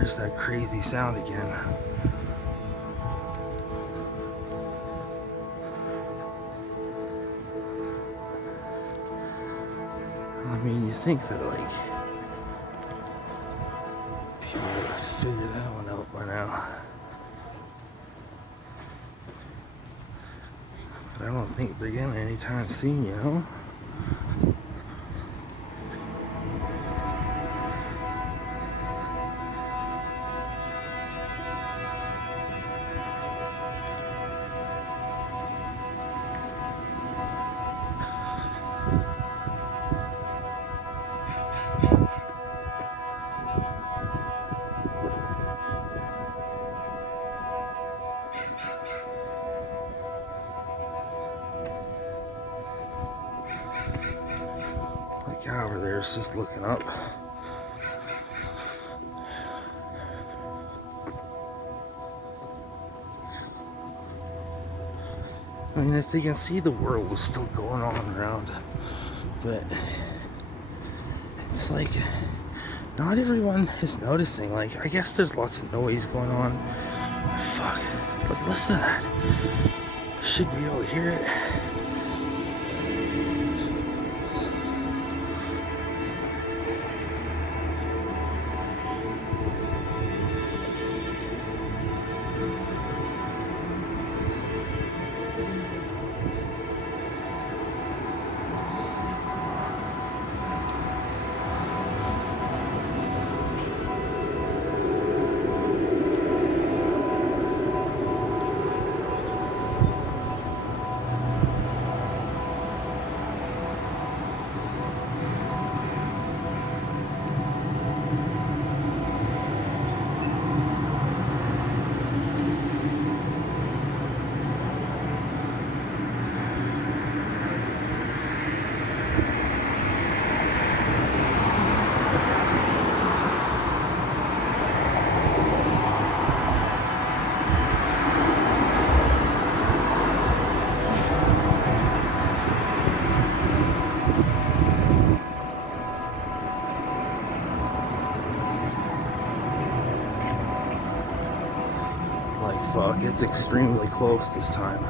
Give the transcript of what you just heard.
there's that crazy sound again. I mean, you think that, like, people would have figured that one out by now. But I don't think they're getting anytime soon, you know? That guy over there is just looking up. I mean, as you can see, the world is still going on around, but it's like not everyone is noticing. Like, I guess there's lots of noise going on. Fuck, look, listen to that. Should be able to hear it. Like, fuck, it's extremely close this time.